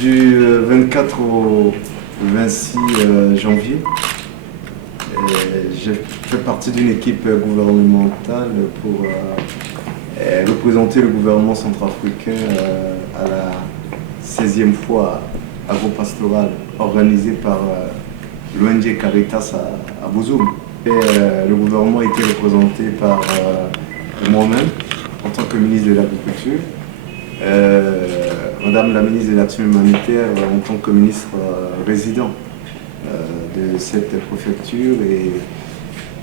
Du 24 au 26 janvier, j'ai fait partie d'une équipe gouvernementale pour représenter le gouvernement centrafricain à la 16e fois agro-pastorale organisée par l'ONG Caritas à Bozoum. Le gouvernement a été représenté par moi-même en tant que ministre de l'Agriculture, Madame la ministre de l'Action humanitaire en tant que ministre résident de cette préfecture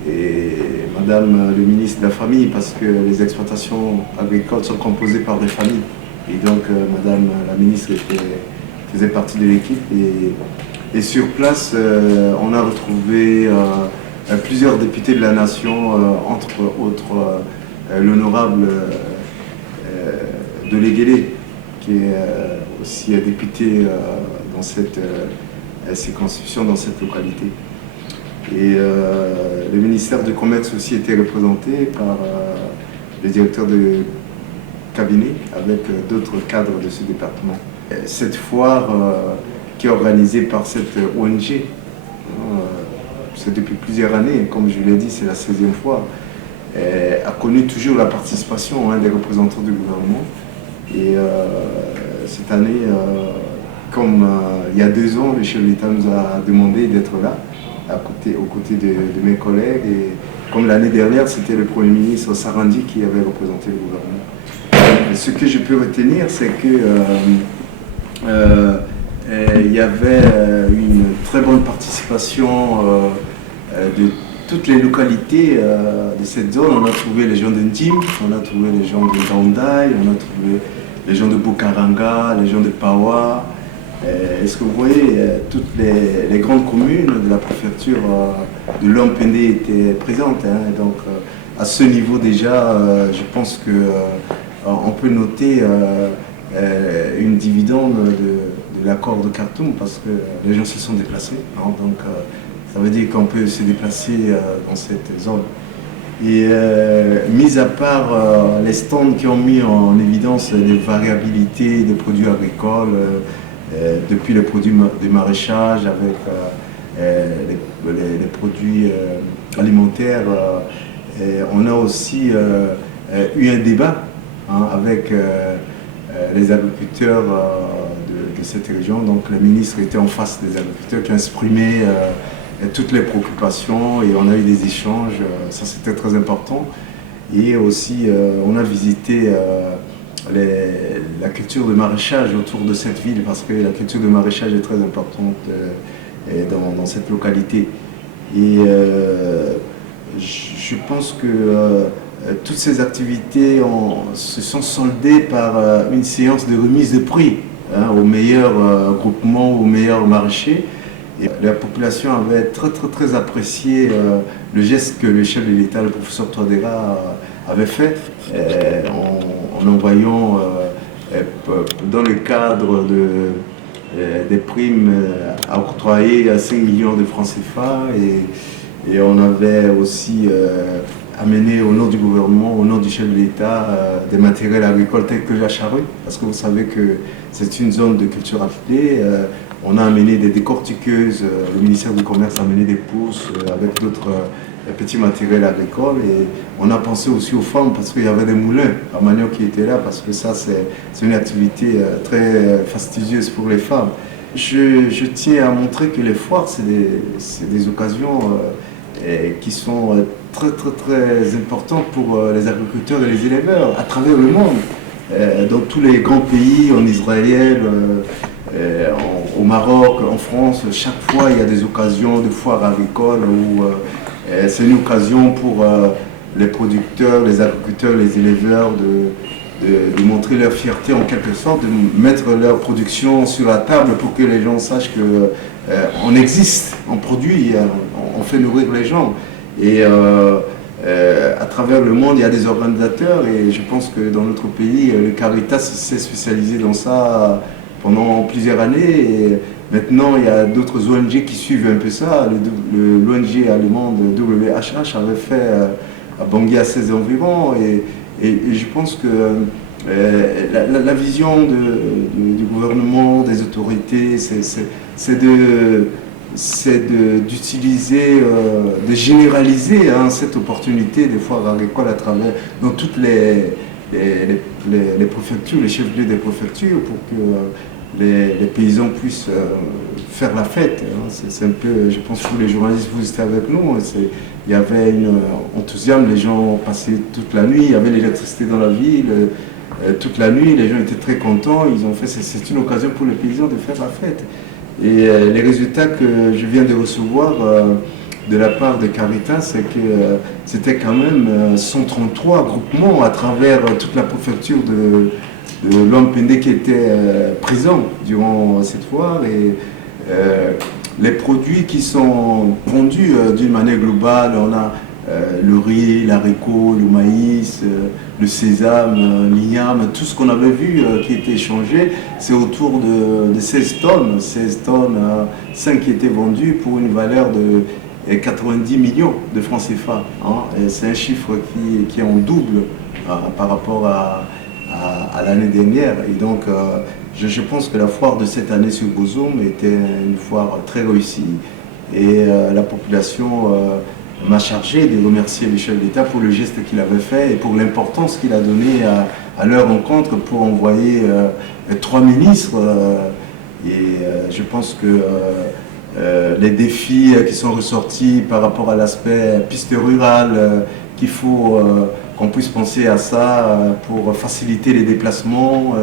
et Madame le ministre de la Famille, parce que les exploitations agricoles sont composées par des familles. Et donc Madame la ministre faisait partie de l'équipe. Et sur place, on a retrouvé plusieurs députés de la nation, entre autres l'honorable de Léguélé, qui est aussi député dans cette circonscription, dans cette localité. Et le ministère du Commerce aussi était représenté par le directeur de cabinet avec d'autres cadres de ce département. Cette foire qui est organisée par cette ONG, c'est depuis plusieurs années, comme je l'ai dit, c'est la 16e fois, a connu toujours la participation des représentants du gouvernement. Et cette année, comme il y a 2 ans, le chef de l'État nous a demandé d'être là, aux côtés de mes collègues. Et comme l'année dernière, c'était le Premier ministre Sarandi qui avait représenté le gouvernement. Et ce que je peux retenir, c'est que il y avait une très bonne participation de toutes les localités de cette zone. On a trouvé les gens de Ndim, on a trouvé les gens de Daondaï, on a trouvé les gens de Bukaranga, les gens de Pawa. Est-ce que vous voyez, toutes les grandes communes de la préfecture de Lom-Pende étaient présentes. Donc à ce niveau déjà, je pense qu'on peut noter une dividende de l'accord de Khartoum, parce que les gens se sont déplacés. Donc ça veut dire qu'on peut se déplacer dans cette zone. Et mis à part les stands qui ont mis en évidence les variabilités des produits agricoles, depuis les produits de maraîchage avec les produits alimentaires, on a aussi eu un débat avec les agriculteurs de cette région. Donc le ministre était en face des agriculteurs qui ont exprimé toutes les préoccupations, et on a eu des échanges, ça c'était très important. Et aussi on a visité la culture de maraîchage autour de cette ville, parce que la culture de maraîchage est très importante dans cette localité. Et je pense que toutes ces activités se sont soldées par une séance de remise de prix aux meilleurs groupements, aux meilleurs maraîchers. Et la population avait très apprécié le geste que le chef de l'État, le professeur Touadéra, avait fait en envoyant dans le cadre des primes octroyées à 5 millions de francs CFA, et on avait aussi amené au nom du gouvernement, au nom du chef de l'État, des matériels agricoles tels que la charrue, parce que vous savez que c'est une zone de culture affiliée. On a amené des décortiqueuses, le ministère du Commerce a amené des pousses avec d'autres petits matériels agricoles, et on a pensé aussi aux femmes, parce qu'il y avait des moulins à manioc qui étaient là, parce que ça c'est une activité très fastidieuse pour les femmes. Je tiens à montrer que les foires, c'est des occasions qui sont très importantes pour les agriculteurs et les éleveurs à travers le monde, dans tous les grands pays, en Israël, au Maroc, en France. Chaque fois il y a des occasions de foires agricoles où c'est une occasion pour les producteurs, les agriculteurs, les éleveurs de montrer leur fierté en quelque sorte, de mettre leur production sur la table pour que les gens sachent qu'on existe, on produit, on fait nourrir les gens. Et à travers le monde, il y a des organisateurs, et je pense que dans notre pays, le Caritas s'est spécialisé dans ça pendant plusieurs années. Et maintenant, il y a d'autres ONG qui suivent un peu ça. L'ONG allemande WHH avait fait à Bangui à 16 environ. Et je pense que la vision du gouvernement, des autorités, c'est d'utiliser, de généraliser cette opportunité des foires agricoles à travers, dans toutes les préfectures, les chefs-lieux des préfectures, pour que les paysans puissent faire la fête. C'est un peu, je pense que tous les journalistes, vous étiez avec nous, il y avait un enthousiasme, les gens passaient toute la nuit, il y avait l'électricité dans la ville, toute la nuit, les gens étaient très contents, c'est une occasion pour les paysans de faire la fête. Et les résultats que je viens de recevoir de la part de Caritas, c'est que c'était quand même 133 groupements à travers toute la préfecture de l'Ompende qui était présent durant cette foire. Et les produits qui sont vendus d'une manière globale, on a le riz, l'haricot, le maïs, le sésame, l'igname, tout ce qu'on avait vu qui était échangé, c'est autour de 16 tonnes, 5 qui étaient vendus pour une valeur de 90 millions de francs CFA. C'est un chiffre qui est en double par rapport à l'année dernière. Et donc, je pense que la foire de cette année sur Bozoum était une foire très réussie. Et la population m'a chargé de remercier le chef d'État pour le geste qu'il avait fait et pour l'importance qu'il a donné à leur rencontre pour envoyer 3 ministres. Je pense que les défis qui sont ressortis par rapport à l'aspect piste rurale, qu'il faut qu'on puisse penser à ça pour faciliter les déplacements.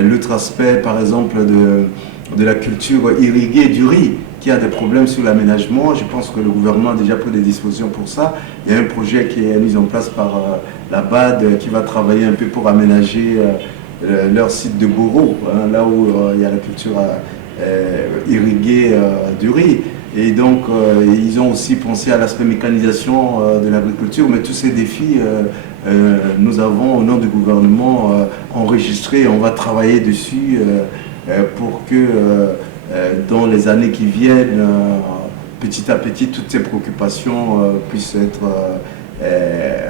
L'autre aspect, par exemple, de la culture irriguée du riz, qui a des problèmes sur l'aménagement. Je pense que le gouvernement a déjà pris des dispositions pour ça. Il y a un projet qui est mis en place par la BAD qui va travailler un peu pour aménager leur site de Goro, là où il y a la culture irriguée du riz. Et donc, ils ont aussi pensé à l'aspect mécanisation de l'agriculture, mais tous ces défis, nous avons, au nom du gouvernement, enregistré. On va travailler dessus pour que dans les années qui viennent, petit à petit, toutes ces préoccupations puissent être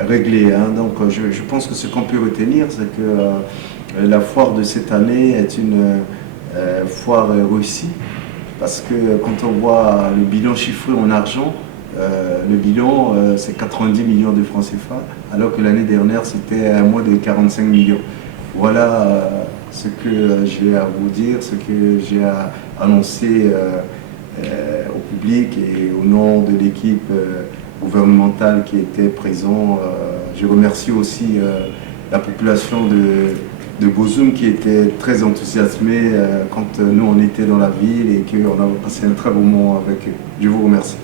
réglées. Donc, je pense que ce qu'on peut retenir, c'est que la foire de cette année est une foire réussie. Parce que quand on voit le bilan chiffré en argent, le bilan c'est 90 millions de francs CFA, alors que l'année dernière c'était moins de 45 millions. Voilà ce que j'ai à vous dire, ce que j'ai à annoncer au public et au nom de l'équipe gouvernementale qui était présente. Je remercie aussi la population de Bozoum qui était très enthousiasmé quand nous on était dans la ville et qu'on a passé un très bon moment avec eux. Je vous remercie.